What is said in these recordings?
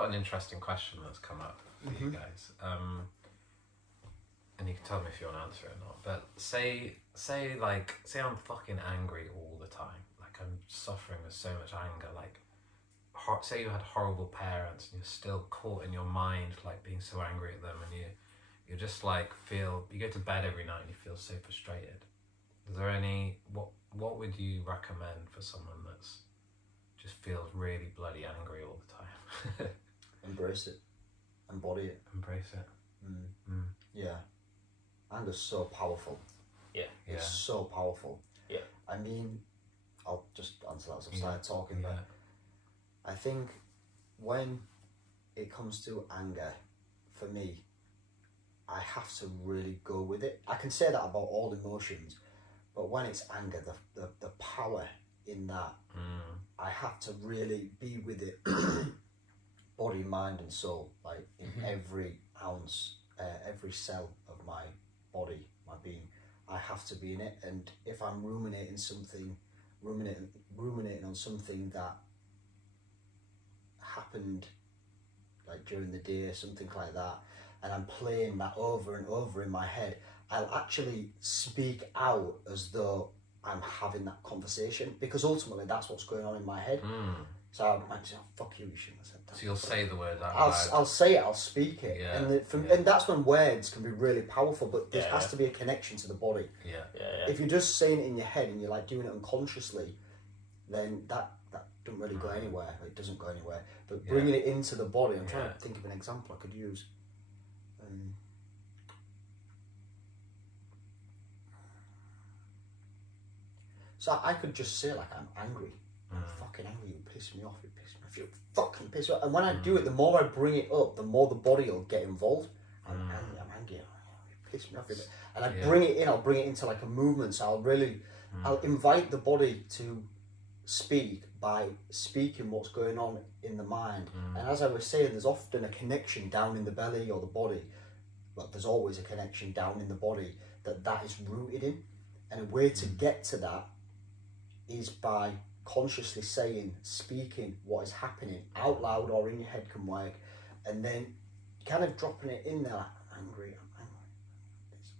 got an interesting question that's come up for you guys. And you can tell me if you want to answer it or not. But say I'm fucking angry all the time. Like I'm suffering with so much anger. Like, say you had horrible parents and you're still caught in your mind, like being so angry at them, and you just like you go to bed every night and you feel so frustrated. Is there what would you recommend for someone that's just feels really bloody angry all the time? Embrace it. Embody it. Embrace it. Yeah. Anger's so powerful. Yeah. It's so powerful. Yeah. I mean, I'll just answer that as I've started talking, but I think when it comes to anger, for me, I have to really go with it. I can say that about all emotions, but when it's anger, the power in that, I have to really be with it, body, mind and soul, like in every ounce, every cell of my body, my being. I have to be in it, and if I'm ruminating on something that happened like during the day, something like that, and I'm playing that over and over in my head, I'll actually speak out as though I'm having that conversation, because ultimately that's what's going on in my head. So I might say, oh, fuck you, you shouldn't have said that. So you'll say the word out loud. loud. I'll say it, I'll speak it. And that's when words can be really powerful, but there has to be a connection to the body. If you're just saying it in your head and you're like doing it unconsciously, then that doesn't really go anywhere. It doesn't go anywhere. But bringing it into the body, I'm trying to think of an example I could use. So I could just say, like, I'm angry. I'm fucking angry. You piss me off. You piss me off. You fucking piss me off. And when I do it, the more I bring it up, the more the body will get involved. I'm angry. I'm angry. You piss me off. And I bring it in. I'll bring it into like a movement. So I'll invite the body to speak by speaking what's going on in the mind. And as I was saying, there's often a connection down in the belly or the body. But there's always a connection down in the body that is rooted in. And a way to get to that is by consciously speaking what is happening out loud, or in your head can work, and then kind of dropping it in there, like, I'm angry,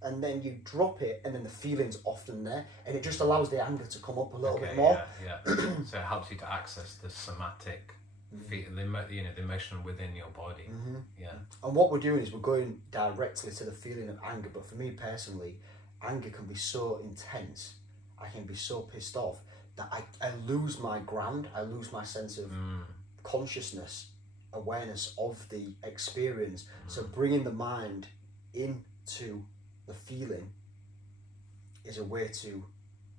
and then you drop it, and then the feeling's often there, and it just allows the anger to come up a little bit more. So it helps you to access the somatic, the emotion within your body. And what we're doing is we're going directly to the feeling of anger. But for me personally, anger can be so intense, I can be so pissed off that I lose my ground, I lose my sense of consciousness, awareness of the experience. So bringing the mind into the feeling is a way to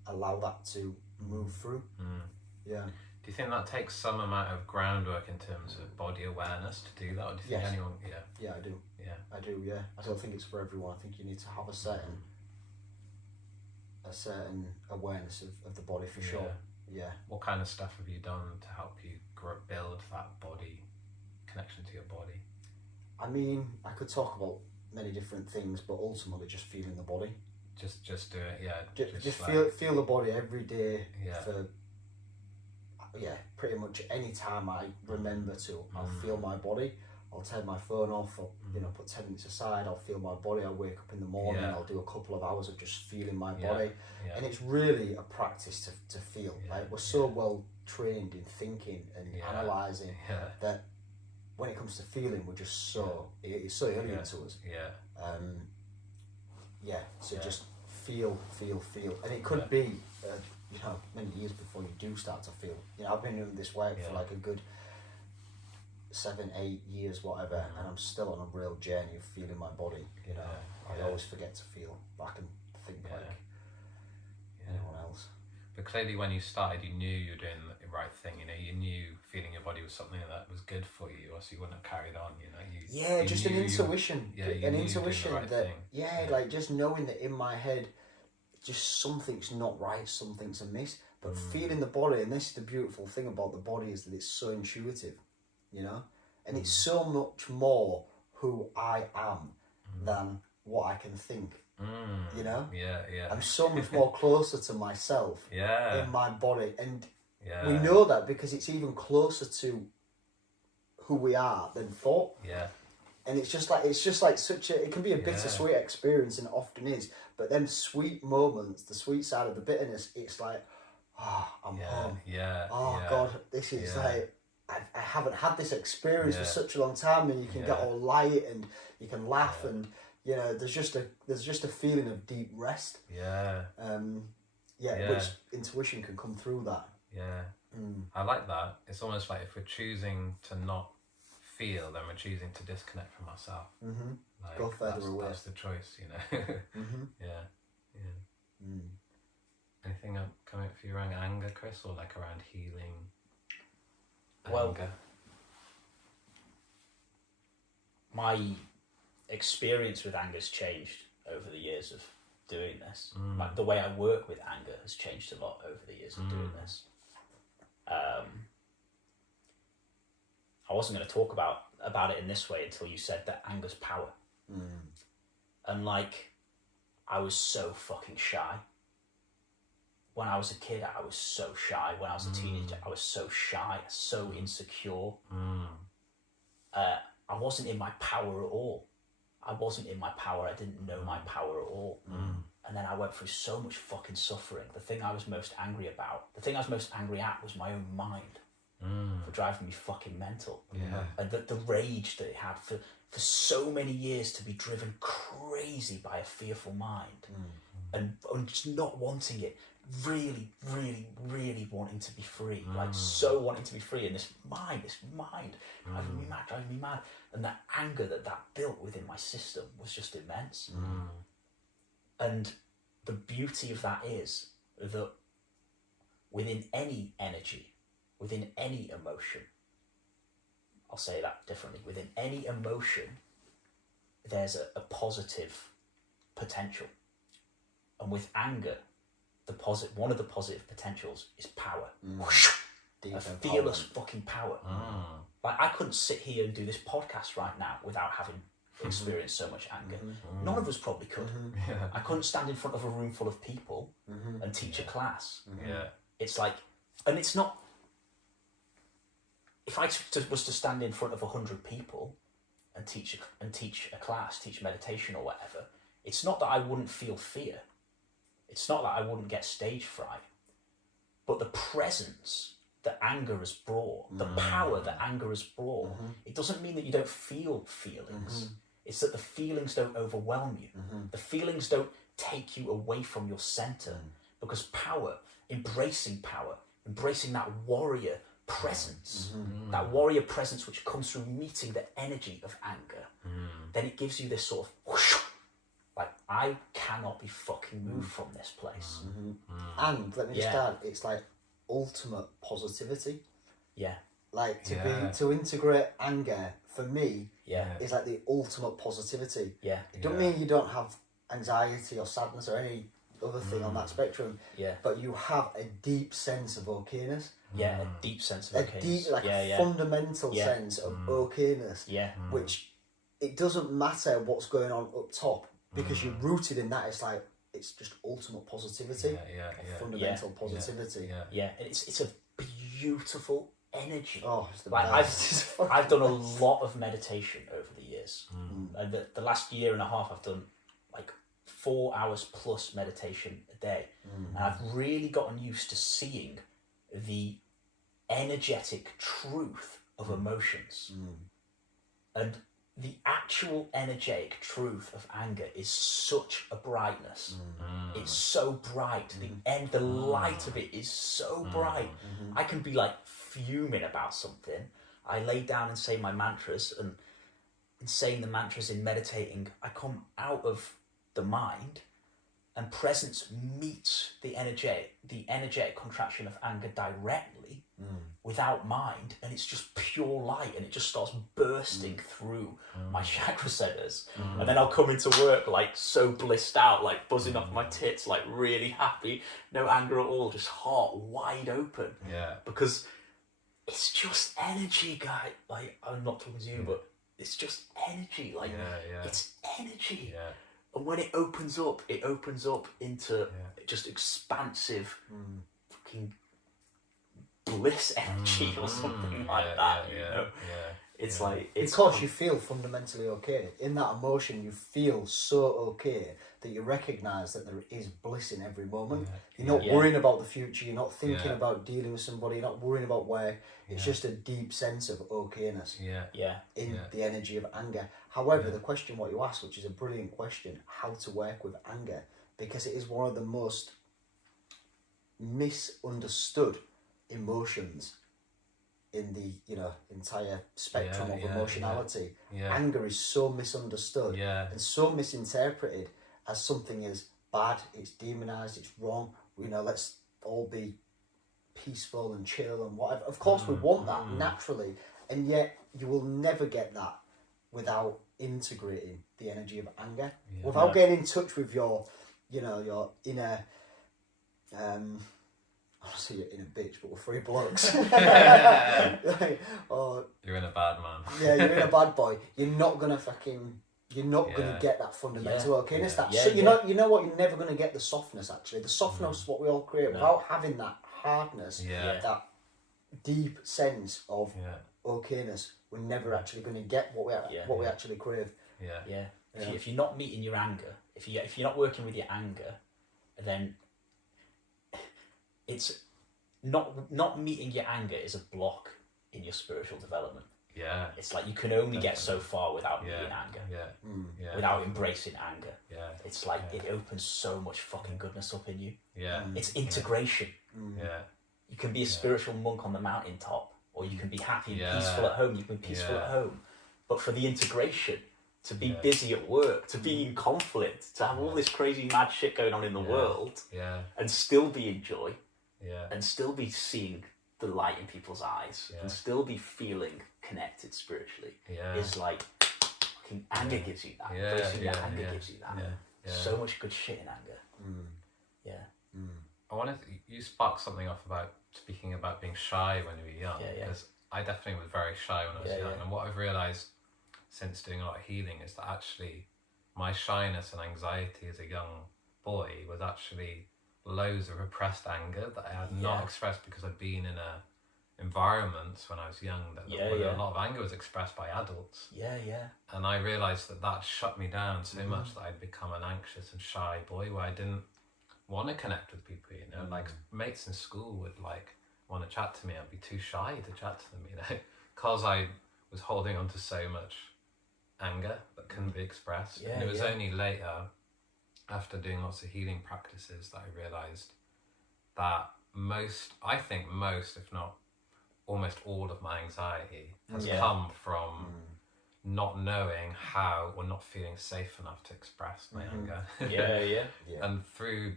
allow that to move through. Do you think that takes some amount of groundwork in terms of body awareness to do that, or do you think anyone? I do. I do. I don't think it's for everyone. I think you need to have a certain awareness of the body, for sure. What kind of stuff have you done to help you build that body connection to your body? I mean, I could talk about many different things, but ultimately just feeling the body. Just do it. Just feel the body every day for pretty much any time I remember to. I'll feel my body. I'll turn my phone off, I'll put 10 minutes aside, I'll feel my body, I'll wake up in the morning, I'll do a couple of hours of just feeling my body. And it's really a practice to feel. Like, we're so well trained in thinking and analysing that when it comes to feeling, we're just it's so alien to us. So just feel. And it could be, many years before you do start to feel. I've been doing this work for like a good 7-8 years, whatever, and I'm still on a real journey of feeling my body. I always forget to feel, but I can think like anyone else. But clearly, when you started, you knew you were doing the right thing. You knew feeling your body was something that was good for you, or else you wouldn't have carried on. You just an intuition. An intuition that thing. Just knowing that in my head, just something's not right, something's amiss. But feeling the body, and this is the beautiful thing about the body, is that it's so intuitive. And it's so much more who I am than what I can think. I'm so much more closer to myself in my body, and we know that because it's even closer to who we are than thought. Yeah. And it's just like such a, it can be a bittersweet experience, and it often is. But then sweet moments, the sweet side of the bitterness, it's like, I'm home. Yeah. God, this is like, I haven't had this experience for such a long time, and you can get all light and you can laugh and you know, there's just a feeling of deep rest. Yeah. Which intuition can come through that. Yeah. I like that. It's almost like if we're choosing to not feel, then we're choosing to disconnect from ourselves. Mm-hmm. Like, go further away. That's the choice, you know. Mm-hmm. Yeah. Anything coming up for you around anger, Chris, or like around healing? Anger? My experience with anger's changed over the years of doing this. Like the way I work with anger has changed a lot over the years of doing this. I wasn't going to talk about it in this way until you said that anger's power. And like, I was so fucking shy. When I was a kid, I was so shy. When I was a teenager, I was so shy, so insecure. I wasn't in my power at all. I wasn't in my power. I didn't know my power at all. And then I went through so much fucking suffering. The thing I was most angry at was my own mind for driving me fucking mental. Yeah. And the rage that it had for so many years to be driven crazy by a fearful mind and just not wanting it. Really, really, really wanting to be free. Like so wanting to be free. And this mind driving me mad. And that anger that built within my system was just immense. And the beauty of that is that within any energy, within any emotion, I'll say that differently, within any emotion, there's a positive potential. And with anger, one of the positive potentials is power. A fearless fucking power. Like, I couldn't sit here and do this podcast right now without having experienced so much anger. None of us probably could. I couldn't stand in front of a room full of people and teach a class. It's like, and it's not, if I was to stand in front of 100 people and teach a class, teach meditation or whatever, it's not that I wouldn't feel fear. It's not that I wouldn't get stage fright, but the presence that anger has brought, the power that anger has brought, it doesn't mean that you don't feel feelings. It's that the feelings don't overwhelm you. The feelings don't take you away from your center, because embracing that warrior presence, that warrior presence which comes through meeting the energy of anger, then it gives you this sort of whoosh, like, I cannot be fucking moved from this place. And let me just add, it's like ultimate positivity. Like to integrate anger for me is like the ultimate positivity. It doesn't mean you don't have anxiety or sadness or any other thing on that spectrum. But you have a deep sense of okayness. A deep sense of okayness. A fundamental sense of okayness. Which it doesn't matter what's going on up top, because you're rooted in that. It's like, it's just ultimate positivity, fundamental positivity. And it's a beautiful energy. Oh, it's the like best. I've done a lot of meditation over the years, and the last year and a half I've done like 4 hours plus meditation a day, and I've really gotten used to seeing the energetic truth of emotions, and the actual energetic truth of anger is such a brightness. It's so bright. The light of it is so bright. I can be like fuming about something. I lay down and say my mantras, and in saying the mantras, in meditating, I come out of the mind, and presence meets the energetic contraction of anger directly, without mind, and it's just pure light, and it just starts bursting through my chakra centers. And then I'll come into work like so blissed out, like buzzing off my tits, like really happy, no anger at all, just heart wide open. Because it's just energy, guy. Like, I'm not talking to you, but it's just energy. Like, it's energy. And when it opens up into just expansive fucking bliss energy or something like that, you know? It's like it's because you feel fundamentally okay in that emotion. You feel so okay that you recognise that there is bliss in every moment. You're not worrying about the future. You're not thinking about dealing with somebody. You're not worrying about where. It's just a deep sense of okayness. In the energy of anger. However, the question what you asked, which is a brilliant question, how to work with anger, because it is one of the most misunderstood emotions in the entire spectrum of emotionality. Anger is so misunderstood and so misinterpreted as something as bad, it's demonized, it's wrong. Let's all be peaceful and chill and whatever. Of course we want that naturally, and yet you will never get that without integrating the energy of anger, without getting in touch with your inner honestly, you're in a bitch, but we're three blokes. Or you're in a bad man. Yeah, you're in a bad boy. You're not gonna get that fundamental okayness. You know what? You're never gonna get the softness. Actually, the softness, what we all create, without having that hardness, that deep sense of okayness, we're never actually gonna get what we actually crave. If you're not meeting your anger, if you're not working with your anger, then it's not meeting your anger is a block in your spiritual development. It's like you can only get so far without meeting anger, without embracing anger. It's like it opens so much fucking goodness up in you. It's integration. You can be a spiritual monk on the mountaintop, or you can be happy and peaceful at home. You can be peaceful at home, but for the integration, to be busy at work, to be in conflict, to have all this crazy mad shit going on in the world, and still be in joy, and still be seeing the light in people's eyes, and still be feeling connected spiritually, is like fucking anger gives you that. Anger gives you that. So much good shit in anger. I wanted you sparked something off about speaking about being shy when you were young, because I definitely was very shy when I was young, and what I've realised since doing a lot of healing is that actually my shyness and anxiety as a young boy was actually loads of repressed anger that I had not expressed because I'd been in environments when I was young where a lot of anger was expressed by adults. And I realised that shut me down so much that I'd become an anxious and shy boy where I didn't want to connect with people, like mates in school would want to chat to me. I'd be too shy to chat to them, because I was holding on to so much anger that couldn't be expressed. And it was only later, after doing lots of healing practices, that I realised that most, if not almost all of my anxiety has come from not knowing how, or not feeling safe enough to express my anger. And through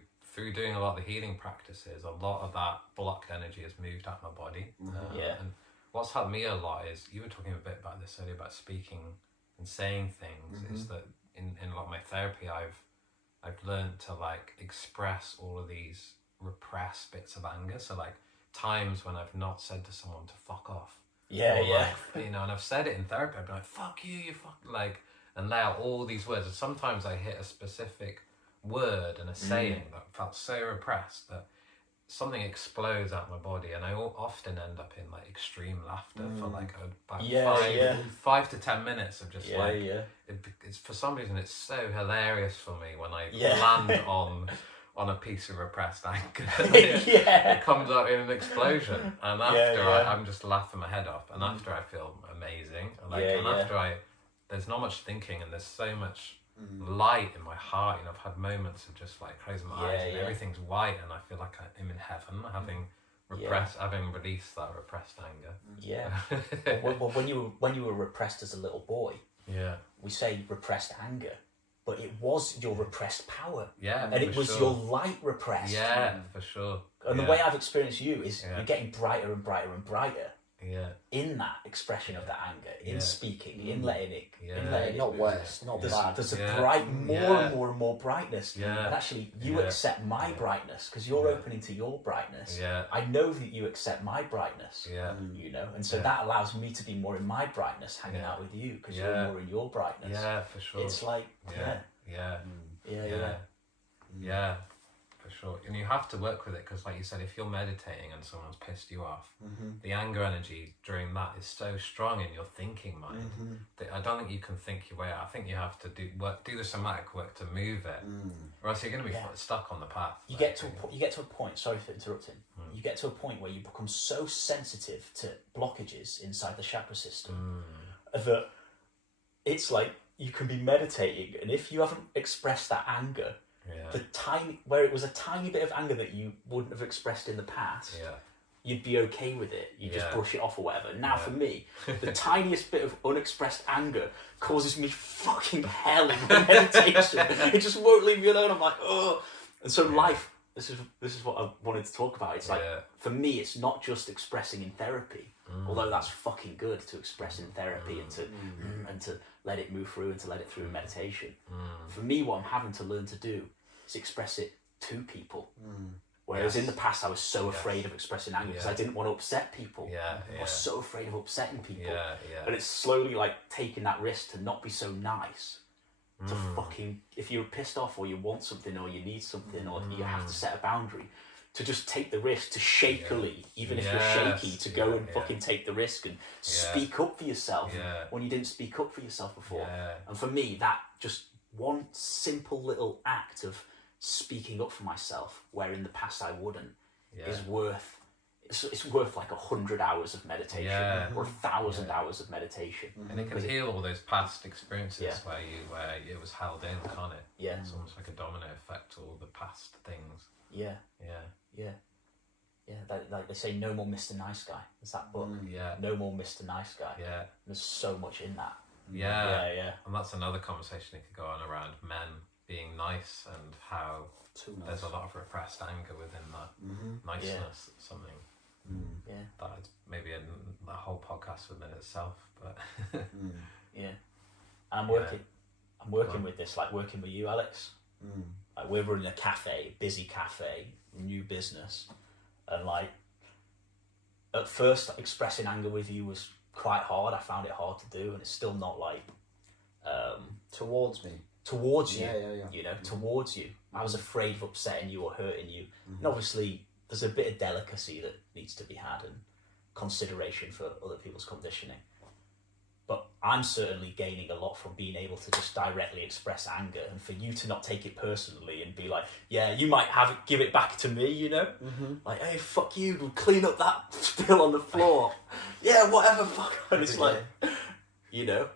doing a lot of the healing practices, a lot of that blocked energy has moved out my body. And what's helped me a lot is, you were talking a bit about this earlier, about speaking and saying things, is that in a lot of my therapy I've learned to express all of these repressed bits of anger. So times when I've not said to someone to fuck off. And I've said it in therapy, I'd be like, fuck you, you fuck, and lay out all these words. And sometimes I hit a specific word and a saying that felt so repressed that something explodes out my body, and I often end up in extreme laughter for about 5 to 10 minutes of just it's for some reason it's so hilarious for me when I land on a piece of repressed anger. It comes out in an explosion, and after I'm just laughing my head off, and after I feel amazing, and after there's not much thinking, and there's so much light in my heart. I've had moments of just closing my eyes and everything's white, and I feel like I'm in heaven, having released that repressed anger. Well, when you were repressed as a little boy, we say repressed anger, but it was your repressed power, and it was your light repressed. For sure. And the way I've experienced you is you're getting brighter and brighter and brighter. In that expression of that anger, in speaking, in letting it not worse, not bad. There's a bright, more and more brightness. And actually, you accept my brightness because you're opening to your brightness. I know that you accept my brightness. And so that allows me to be more in my brightness, hanging out with you because you're more in your brightness. For sure. It's for sure. And you have to work with it because, like you said, if you're meditating and someone's pissed you off, the anger energy during that is so strong in your thinking mind that I don't think you can think your way out. I think you have to do the somatic work to move it, or else you're going to be stuck on the path. You get to a point. Sorry for interrupting. You get to a point where you become so sensitive to blockages inside the chakra system that it's like you can be meditating, and if you haven't expressed that anger, where it was a tiny bit of anger that you wouldn't have expressed in the past, you'd be okay with it. You just brush it off or whatever. Now for me, the tiniest bit of unexpressed anger causes me fucking hell in my meditation. It just won't leave me alone. I'm like, oh. And so life, this is what I wanted to talk about. It's like, for me, it's not just expressing in therapy, although that's fucking good to express in therapy and to let it move through and to let it through in meditation. For me, what I'm having to learn to do is express it to people. Whereas in the past, I was so afraid of expressing anger because I didn't want to upset people. I was so afraid of upsetting people. And it's slowly like taking that risk to not be so nice. To fucking, if you're pissed off or you want something or you need something or you have to set a boundary, to just take the risk to shakily, even if you're shaky, to go and fucking take the risk and speak up for yourself when you didn't speak up for yourself before. And for me, that just one simple little act of speaking up for myself, where in the past I wouldn't, is worth. It's worth like 100 hours of meditation or 1,000 hours of meditation. And it can heal all those past experiences where it was held in, can't it? It's almost like a domino effect, all the past things. Like they say, no more Mr. Nice Guy. It's that book. No more Mr. Nice Guy. There's so much in that. And that's another conversation that could go on around men being nice and how there's a lot of repressed anger within that niceness. Something that's maybe a whole podcast within itself. But I'm working with this, like working with you, Alex. Like we're running a cafe, busy cafe, new business, and like at first expressing anger with you was quite hard. I found it hard to do, and it's still not like towards you, you know, towards you. I was afraid of upsetting you or hurting you, and obviously there's a bit of delicacy that needs to be had and consideration for other people's conditioning. But I'm certainly gaining a lot from being able to just directly express anger, and for you to not take it personally and be like, you might give it back to me, you know? Like, hey, fuck you, clean up that spill on the floor. Whatever, fuck. And it's like, you know,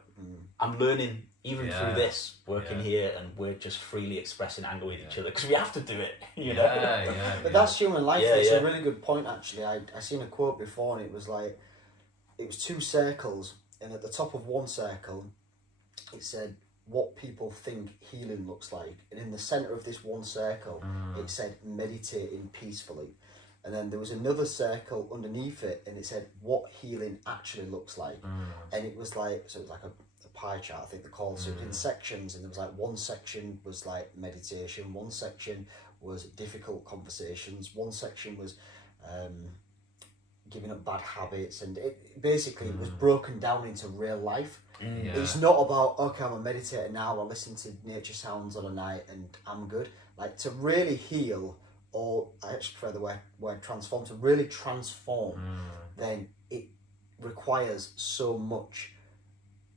I'm learning even through this, working here, and we're just freely expressing anger with each other, because we have to do it, you know? But that's human life. It's a really good point, actually. I seen a quote before, and it was like, it was two circles, and at the top of one circle, it said what people think healing looks like. And in the centre of this one circle, it said meditating peacefully. And then there was another circle underneath it, and it said what healing actually looks like. And it was like, so it was like a pie chart, I think they called it. So it was in sections, and there was like one section was like meditation, one section was difficult conversations, one section was giving up bad habits, and it basically was broken down into real life. It's not about, okay, I'm a meditator now, I listen to nature sounds on a night and I'm good. Like, to really heal, or I actually prefer the word transform, to really transform, then it requires so much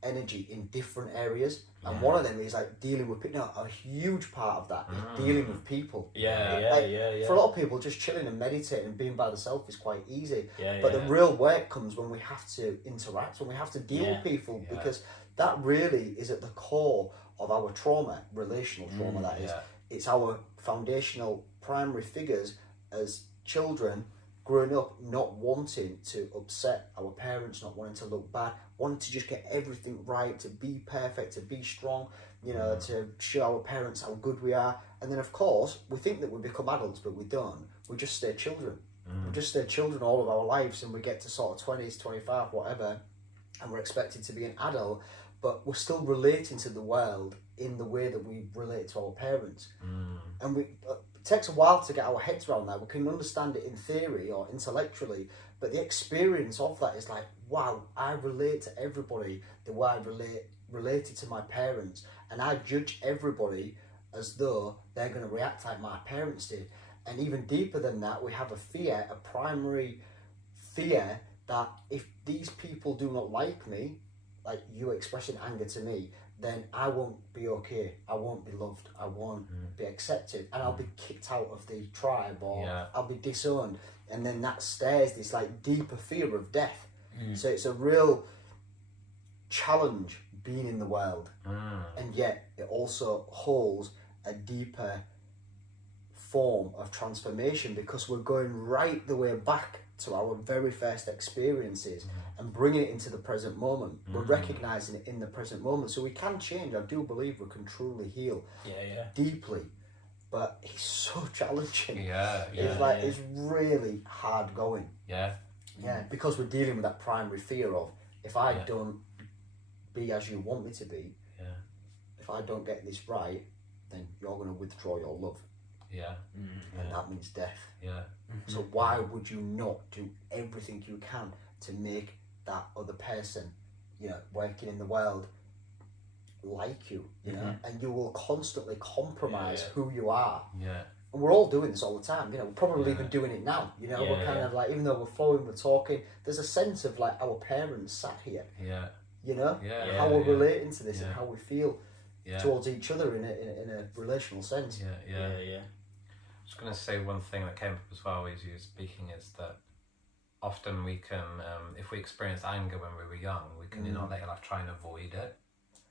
energy in different areas, and one of them is like dealing with people. A huge part of that is dealing with people. For a lot of people, just chilling and meditating and being by themselves is quite easy. But the real work comes when we have to interact, when we have to deal with people, because that really is at the core of our trauma, relational trauma. That is, it's our foundational primary figures as children, growing up, not wanting to upset our parents, not wanting to look bad, wanting to just get everything right, to be perfect, to be strong, you know, to show our parents how good we are. And then, of course, we think that we become adults, but we don't. We just stay children. We just stay children all of our lives, and we get to sort of 20s, 25, whatever, and we're expected to be an adult, but we're still relating to the world in the way that we relate to our parents. And it takes a while to get our heads around that. We can understand it in theory or intellectually, but the experience of that is like, wow, I relate to everybody the way I related to my parents, and I judge everybody as though they're going to react like my parents did. And even deeper than that, we have a fear, a primary fear that if these people do not like me, like you expressing anger to me, then I won't be okay. I won't be loved. I won't be accepted, and I'll be kicked out of the tribe, or I'll be disowned. And then that stares this like deeper fear of death. So it's a real challenge being in the world, and yet it also holds a deeper form of transformation, because we're going right the way back to our very first experiences and bringing it into the present moment. We're recognizing it in the present moment, so we can change. I do believe we can truly heal deeply, but it's so challenging. It's really hard going, because we're dealing with that primary fear of, if I don't be as you want me to be, if I don't get this right, then you're going to withdraw your love. And that means death. So why would you not do everything you can to make that other person, you know, working in the world, like you, you know? And you will constantly compromise who you are. And we're all doing this all the time, you know. We're probably even doing it now, you know. We're kind of like, even though we're flowing, we're talking, there's a sense of like our parents sat here, you know, how we're relating to this and how we feel towards each other in a relational sense. I was going to say one thing that came up as well as you were speaking is that often we can, if we experience anger when we were young, we can in our later life try and avoid it,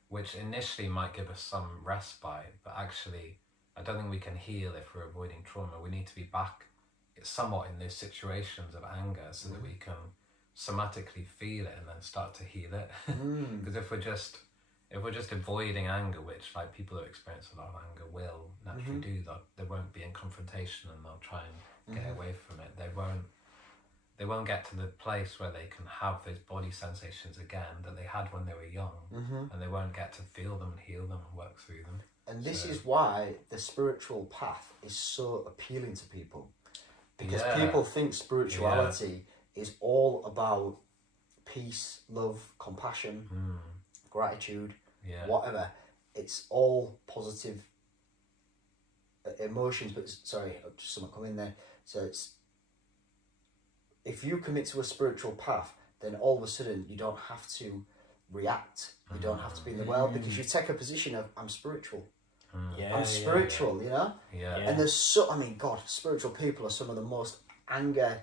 which initially might give us some respite, but actually I don't think we can heal if we're avoiding trauma. We need to be back somewhat in those situations of anger so that we can somatically feel it and then start to heal it. Because if we're just avoiding anger, which like people who experience a lot of anger will naturally do, that they won't be in confrontation and they'll try and get away from it. They won't get to the place where they can have those body sensations again that they had when they were young, and they won't get to feel them and heal them and work through them. And this is why the spiritual path is so appealing to people, because people think spirituality is all about peace, love, compassion, gratitude, whatever. It's all positive emotions, but sorry, just something come in there. So it's, if you commit to a spiritual path, then all of a sudden you don't have to react. You don't have to be in the world, because you take a position of, I'm spiritual. I'm spiritual, you know? And there's so, I mean, God, spiritual people are some of the most anger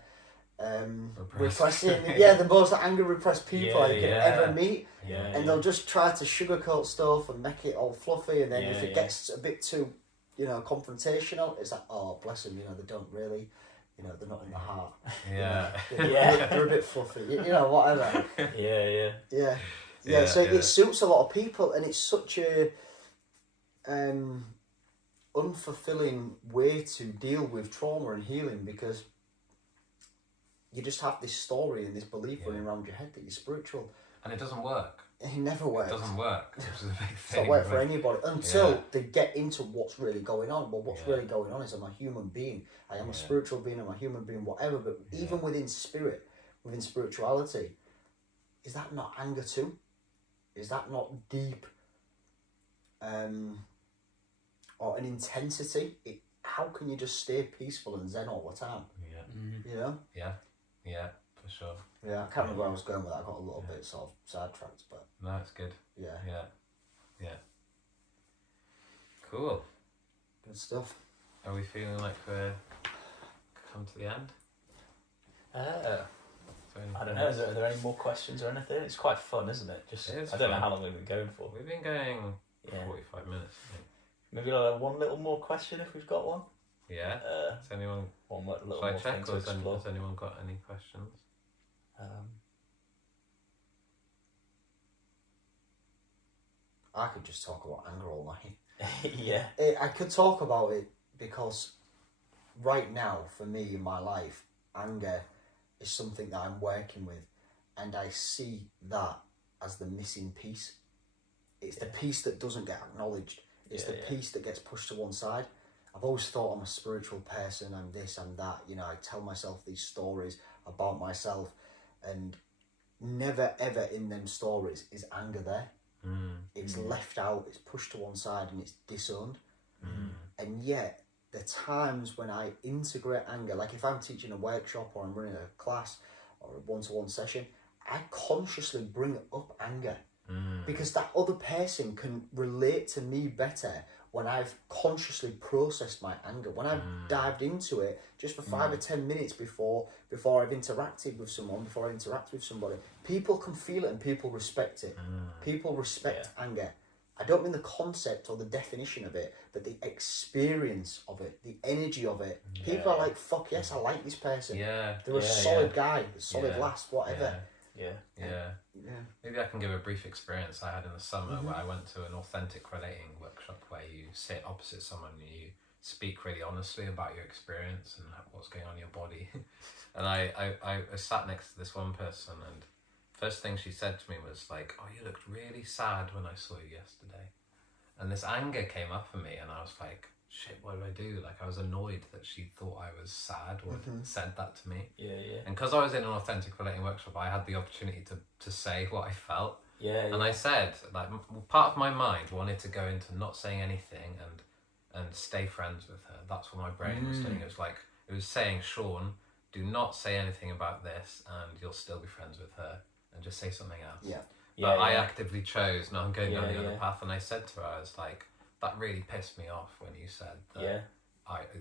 repressing, the most anger repressed people you can ever meet. And they'll just try to sugarcoat stuff and make it all fluffy, and then if it gets a bit too, you know, confrontational, it's like, oh, bless them, you know, they don't really, you know, they're not in the heart. They're a bit fluffy, you know, whatever. So it suits a lot of people, and it's such a unfulfilling way to deal with trauma and healing, because you just have this story and this belief running around your head that you're spiritual, and it doesn't work. It never works. It doesn't work, which is a big thing. It's not work for anybody until they get into what's really going on. Well, what's really going on is, I'm a human being. I am a spiritual being. I'm a human being. Whatever. But even within spirit, within spirituality, is that not anger too? Is that not deep, or an intensity? How can you just stay peaceful and zen all the time? You know? Yeah, for sure. Yeah, I can't remember where I was going with that. I got a little bit sort of sidetracked, but no, it's good. Yeah. Cool. Good stuff. Are we feeling like we're come to the end? I don't know. Are there any more questions or anything? It's quite fun, isn't it? I don't know how long we've been going for. We've been going 45 minutes. I think. Maybe like one little more question if we've got one. Yeah. Has anyone? One little Shall I more check, thing or to explore. has anyone got any questions? I could just talk about anger all night. Yeah. I could talk about it because right now, for me in my life, anger is something that I'm working with, and I see that as the missing piece. It's the piece that doesn't get acknowledged. It's the piece that gets pushed to one side. I've always thought I'm a spiritual person, I'm this, I'm that. You know, I tell myself these stories about myself, and never ever in them stories is anger there. It's left out, it's pushed to one side, and it's disowned. And yet, the times when I integrate anger, like if I'm teaching a workshop or I'm running a class or a one-to-one session, I consciously bring up anger because that other person can relate to me better when I've consciously processed my anger, when I've dived into it just for 5 or 10 minutes before I've interacted with someone, before I interact with somebody. People can feel it and people respect it. People respect anger. I don't mean the concept or the definition of it, but the experience of it, the energy of it. People are like, fuck yes, I like this person. Yeah. They're a solid guy, a solid lass, whatever. Yeah. Maybe I can give a brief experience I had in the summer where I went to an authentic relating workshop where you sit opposite someone and you speak really honestly about your experience and what's going on in your body. And I sat next to this one person, and first thing she said to me was like, "Oh, you looked really sad when I saw you yesterday." And this anger came up in me, and I was like, shit, what do I do? Like, I was annoyed that she thought I was sad or had said that to me. And because I was in an authentic relating workshop, I had the opportunity to say what I felt. And I said, like, part of my mind wanted to go into not saying anything and stay friends with her. That's what my brain was doing. It was saying, Sean, do not say anything about this and you'll still be friends with her, and just say something else. But I actively chose, no, I'm going down the other path. And I said to her, I was like, that really pissed me off when you said that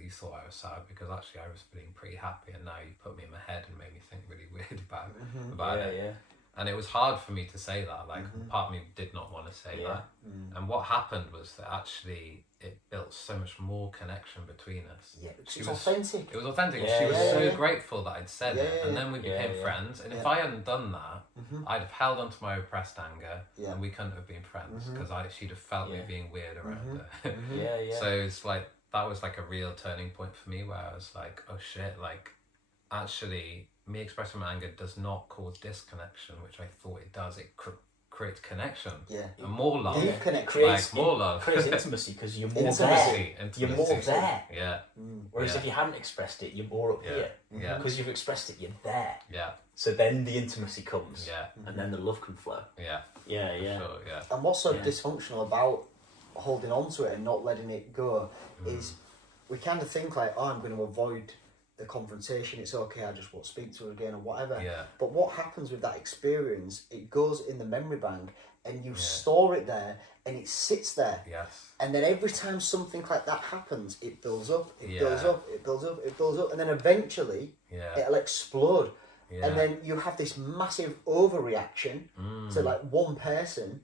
you thought I was sad, because actually I was feeling pretty happy, and now you put me in my head and made me think really weird about it. And it was hard for me to say that. Like, part of me did not want to say that. And what happened was that actually it built so much more connection between us. It was authentic. It was authentic. She was so grateful that I'd said it. And then we became friends. And if I hadn't done that, I'd have held onto my repressed anger and we couldn't have been friends, because she'd have felt me being weird around her. So it's like, that was like a real turning point for me, where I was like, oh shit, like, actually, me expressing my anger does not cause disconnection, which I thought it does. It creates connection. And more love. Deep connection. Like, more love. Creates intimacy, because you're more Intimacy. there. You're more there. Yeah. Whereas if you hadn't expressed it, you're more up here. Because you've expressed it, you're there. So then the intimacy comes. And then the love can flow. Sure, And what's so dysfunctional about holding on to it and not letting it go is we kind of think like, oh, I'm going to avoid the confrontation, it's okay, I just won't speak to her again or whatever. But what happens with that experience, it goes in the memory bank and you store it there and it sits there. And then every time something like that happens, it builds up, it builds up, it builds up, it builds up, and then eventually it'll explode. And then you have this massive overreaction to like one person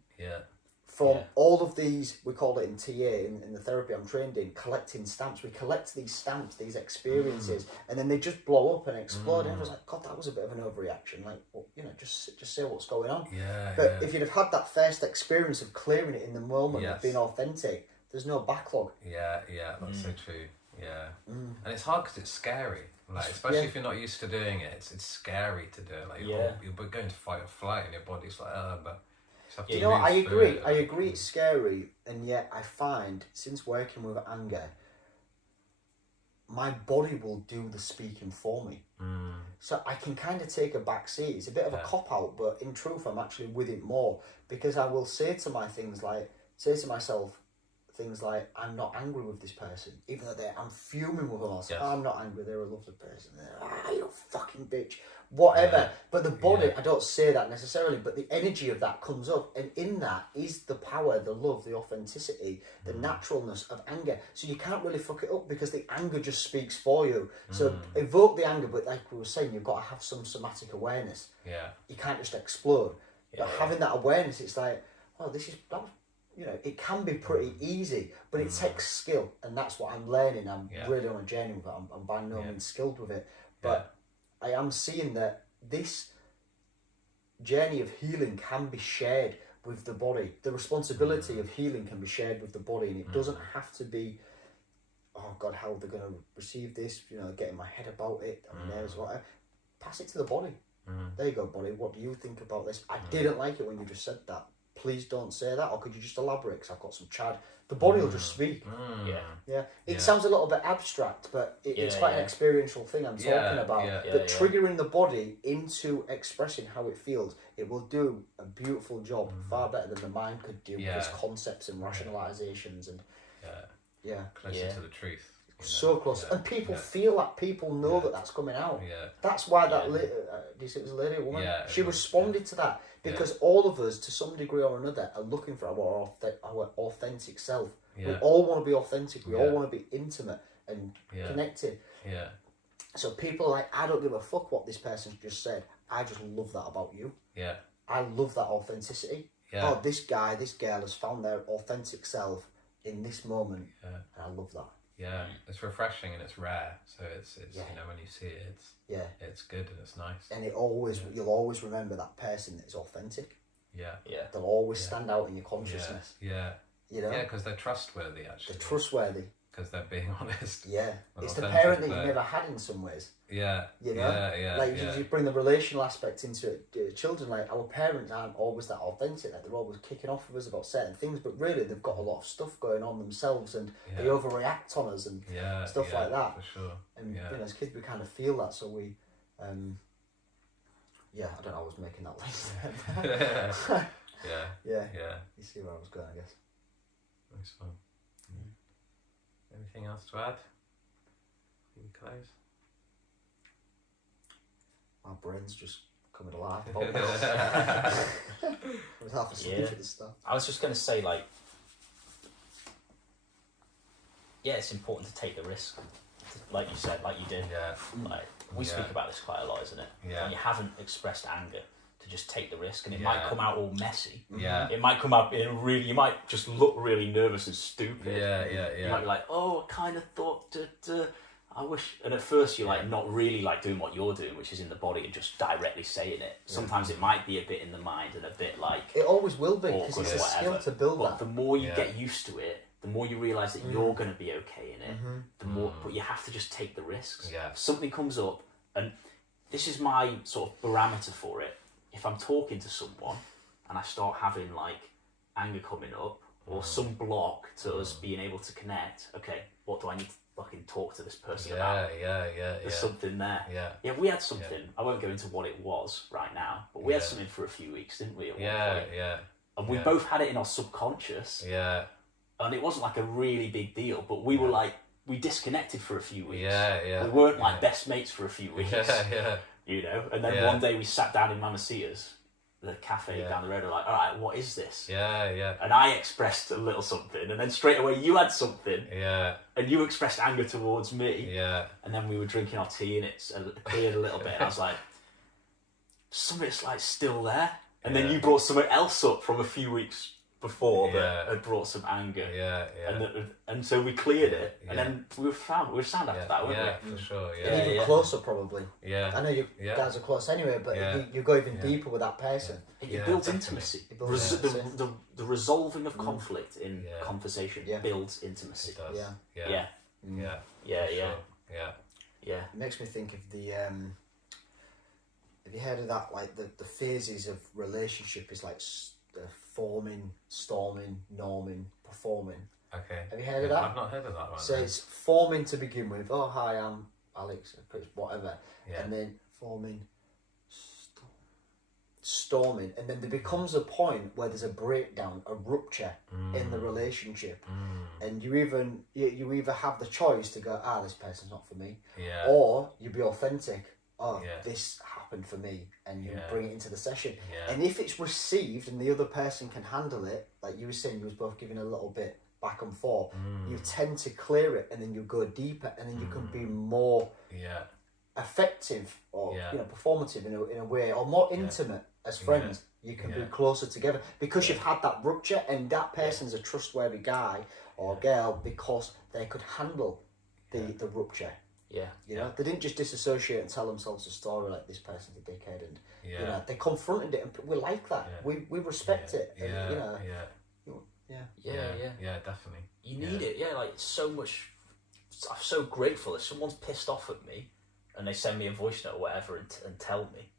from all of these, we call it in TA, in the therapy I'm trained in, collecting stamps. We collect these stamps, these experiences, and then they just blow up and explode. And everyone's like, God, that was a bit of an overreaction. Like, well, you know, just say what's going on. But if you'd have had that first experience of clearing it in the moment, of being authentic, there's no backlog. That's so true. And it's hard because it's scary. Like, especially if you're not used to doing it, it's scary to do it. Like, you're going to fight or flight, and your body's like, but. You know what, I agree it's scary, and yet I find, since working with anger, my body will do the speaking for me. So I can kind of take a back seat. It's a bit of a cop-out, but in truth I'm actually with it more, because I will say to myself things like, I'm not angry with this person, even though I'm fuming with them. I'll say, I'm not angry, they're a lovely person. You fucking bitch. Whatever. But the body, I don't say that necessarily, but the energy of that comes up, and in that is the power, the love, the authenticity, the naturalness of anger. So you can't really fuck it up, because the anger just speaks for you. So evoke the anger, but like we were saying, you've got to have some somatic awareness. You can't just explode. But having that awareness, it's like, oh, you know, it can be pretty easy, but it takes skill, and that's what I'm learning. I'm really on a journey with it. I'm by no means skilled with it, but I am seeing that this journey of healing can be shared with the body. The responsibility of healing can be shared with the body, and it doesn't have to be, oh God, how they're going to receive this, you know, getting my head about it, whatever. Pass it to the body. There you go, body. What do you think about this? I didn't like it when you just said that. Please don't say that, or could you just elaborate, because I've got some chad. The body will just speak. It sounds a little bit abstract, but it's quite an experiential thing I'm talking about. But triggering the body into expressing how it feels, it will do a beautiful job, far better than the mind could do with its concepts and rationalizations and closer to the truth. So close. And people feel that. People know that that's coming out. Yeah. That's why that do you say it was a lady or woman? Yeah, she responded to that. Because all of us, to some degree or another, are looking for our authentic self. Yeah. We all want to be authentic. We all want to be intimate and connected. Yeah. So people are like, I don't give a fuck what this person's just said. I just love that about you. Yeah. I love that authenticity. Yeah. Oh, this guy, this girl has found their authentic self in this moment. Yeah. And I love that. Yeah. It's refreshing and it's rare. So it's you know, when you see it, it's good and it's nice. And you'll always remember that person that is authentic. Yeah. Yeah. They'll always stand out in your consciousness. Yeah. You know? Yeah, because they're trustworthy, actually. They're trustworthy. Because they're being honest. Yeah. Well, it's the parent that you've never had in some ways. Yeah. You know? Like, you bring the relational aspect into it. Children, like, our parents aren't always that authentic. Like, they're always kicking off with us about certain things, but really they've got a lot of stuff going on themselves, and they overreact on us and stuff like that. For sure. And, you know, as kids, we kind of feel that, so we... I don't know, I was making that list. Yeah. You see where I was going, I guess. Nice one. Anything else to add? Before we close? My brain's just coming alive. I was half asleep at the start. I was just going to say, like, it's important to take the risk, like you said, like you did. Yeah. Like, we speak about this quite a lot, isn't it? Yeah. When you haven't expressed anger, to just take the risk, and it might come out all messy. Yeah. It might come out in you might just look really nervous and stupid. Yeah. You might be like, oh, I kind of thought I wish, and at first you're like not really like doing what you're doing, which is in the body and just directly saying it. Sometimes it might be a bit in the mind and a bit like it always will be, because it's a skill to build but that. the more you get used to it, the more you realise that you're going to be okay in it. The more, but you have to just take the risks. Yeah. If something comes up, and this is my sort of barometer for it. If I'm talking to someone and I start having like anger coming up or some block to us being able to connect, okay, what do I need to fucking talk to this person about? There's something there. Yeah, we had something. I won't go into what it was right now, but we had something for a few weeks, didn't we? And we both had it in our subconscious. Yeah. And it wasn't like a really big deal, but we were like, we disconnected for a few weeks. Yeah. We weren't like best mates for a few weeks. Yeah. You know, and then one day we sat down in Mamacita's, the cafe down the road, and like, all right, what is this? Yeah. And I expressed a little something, and then straight away you had something. Yeah. And you expressed anger towards me. Yeah. And then we were drinking our tea, and it cleared a little bit. And I was like, something's like still there. And then you brought something else up from a few weeks before that had brought some anger. Yeah. And so we cleared it, and then we were sound after that, weren't we? Yeah, for sure. And even closer, probably. Yeah. I know you guys are close anyway, but you go even deeper with that person. It builds intimacy. The resolving of conflict in conversation builds intimacy. It does. Yeah. It makes me think of the have you heard of that, like the phases of relationship is like forming, storming, norming, performing. Okay. Have you heard of that? I've not heard of that one. So it's forming to begin with. Oh, hi, I'm Alex, whatever. Yeah. And then forming, storming, and then there becomes a point where there's a breakdown, a rupture in the relationship, and you either have the choice to go, this person's not for me, or you be authentic. This happened for me, and you bring it into the session. And if it's received and the other person can handle it, like you were saying, you was both giving a little bit back and forth, you tend to clear it, and then you go deeper, and then you can be more effective or performative in a way, or more intimate as friends. You can be closer together because you've had that rupture, and that person's a trustworthy guy or girl because they could handle the rupture. You know, they didn't just disassociate and tell themselves a story like this person's a dickhead, and you know, they confronted it, and we like that. We respect it. And, you know, Yeah, definitely. You need it, like it's so much. I'm so grateful if someone's pissed off at me and they send me a voice note or whatever and tell me.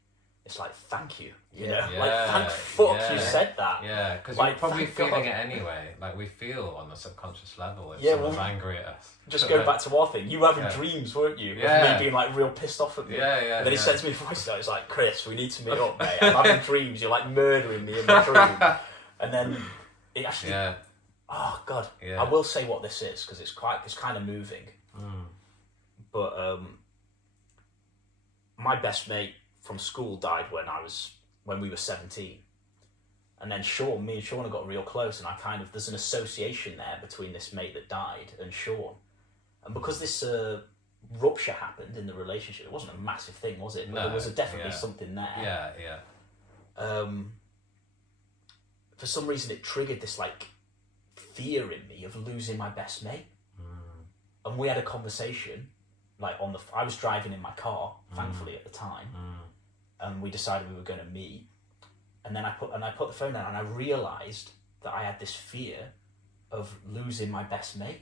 It's like, thank you, you know? Like, thank fuck you said that. Yeah, because like, you're probably feeling God. it anyway. Like, we feel on a subconscious level if Yeah, someone's angry at us. Just going back to our thing, you were having dreams, weren't you? Of me being like real pissed off at me. And then he sends me a voice note, it's like, Chris, we need to meet up, mate. I'm having dreams, you're like murdering me in my dream. And then it actually... Oh, God. I will say what this is, because it's kind of moving. But my best mate from school died when we were 17. And then me and Sean got real close, and there's an association there between this mate that died and Sean. And because this rupture happened in the relationship, it wasn't a massive thing, was it? But there was definitely something there. Yeah. For some reason, it triggered this like fear in me of losing my best mate. And we had a conversation, like I was driving in my car, thankfully at the time, and we decided we were going to meet. And then I put the phone down, and I realised that I had this fear of losing my best mate.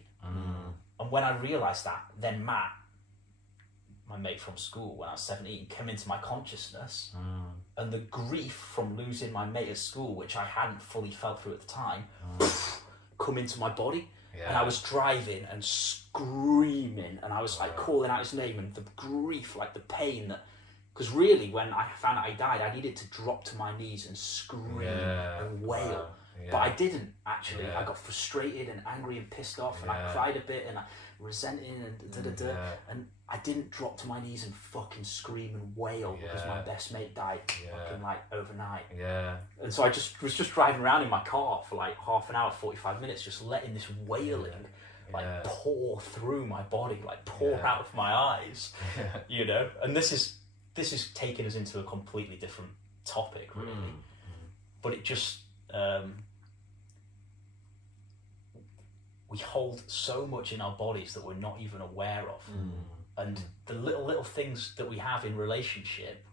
And when I realised that, then Matt, my mate from school when I was 17, came into my consciousness, and the grief from losing my mate at school, which I hadn't fully felt through at the time, come into my body. Yeah. And I was driving and screaming, and I was like calling out his name, and the grief, like the pain that. Because really, when I found out he died, I needed to drop to my knees and scream and wail. Wow. Yeah. But I didn't, actually. Yeah. I got frustrated and angry and pissed off, and I cried a bit, and I resenting and and I didn't drop to my knees and fucking scream and wail because my best mate died fucking like overnight. Yeah. And so I was just driving around in my car for like half an hour, 45 minutes, just letting this wailing like pour through my body, like pour out of my eyes, you know? And this is taking us into a completely different topic, really. But it just we hold so much in our bodies that we're not even aware of, and the little things that we have in relationship,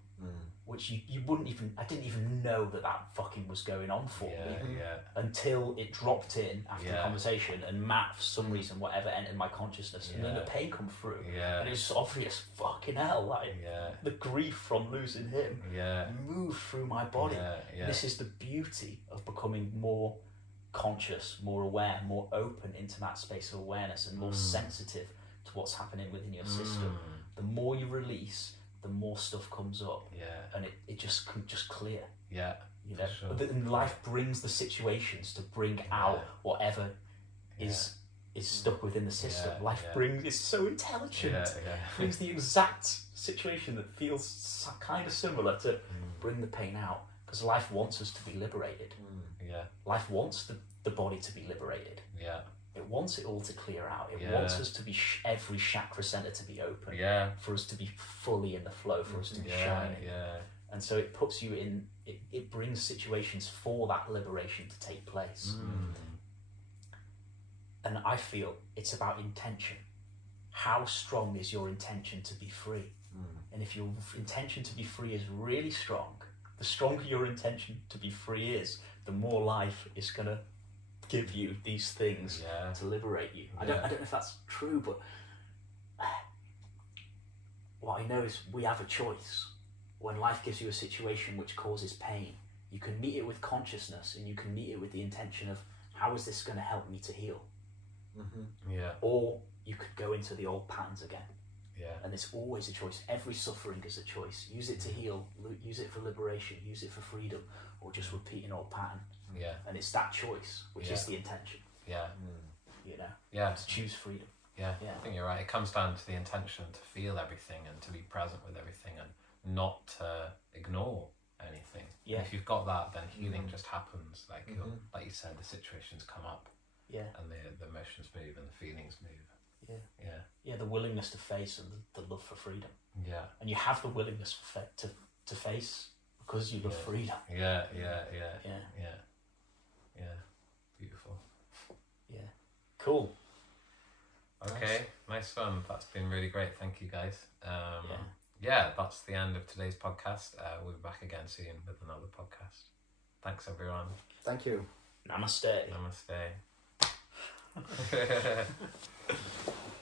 which you wouldn't even. I didn't even know that fucking was going on for me until it dropped in after the conversation, and Matt, for some reason, whatever, entered my consciousness, and then the pain come through, and it was obvious, fucking hell, like the grief from losing him moved through my body. This is the beauty of becoming more conscious, more aware, more open into that space of awareness, and more sensitive to what's happening within your system. The more you release, the more stuff comes up, and it just can just clear. Yeah, you know. Sure. But then life brings the situations to bring out whatever is stuck within the system. Life brings. It's so intelligent. Brings the exact situation that feels kind of similar to bring the pain out, because life wants us to be liberated. Life wants the body to be liberated. It wants it all to clear out. It wants us to be every chakra center to be open. For us to be fully in the flow. For us to be shining. And so it puts you in. It brings situations for that liberation to take place. And I feel it's about intention. How strong is your intention to be free? And if your intention to be free is really strong, the stronger your intention to be free is, the more life is gonna give you these things to liberate you. I don't know if that's true, but what I know is we have a choice. When life gives you a situation which causes pain, you can meet it with consciousness, and you can meet it with the intention of, how is this going to help me to heal? Or you could go into the old patterns again. And it's always a choice. Every suffering is a choice. Use it to heal, use it for liberation, use it for freedom, or just repeat an old pattern. And it's that choice which is the intention. You know? To choose freedom. I think you're right. It comes down to the intention to feel everything and to be present with everything and not to ignore anything. And if you've got that, then healing just happens. Like like you said, the situations come up. And the emotions move and the feelings move. The willingness to face and the love for freedom. And you have the willingness to face because you love freedom. Beautiful. Cool. Okay, nice one. That's been really great. Thank you, guys. That's the end of today's podcast. We'll be back again soon with another podcast. Thanks, everyone. Thank you. Namaste. Namaste.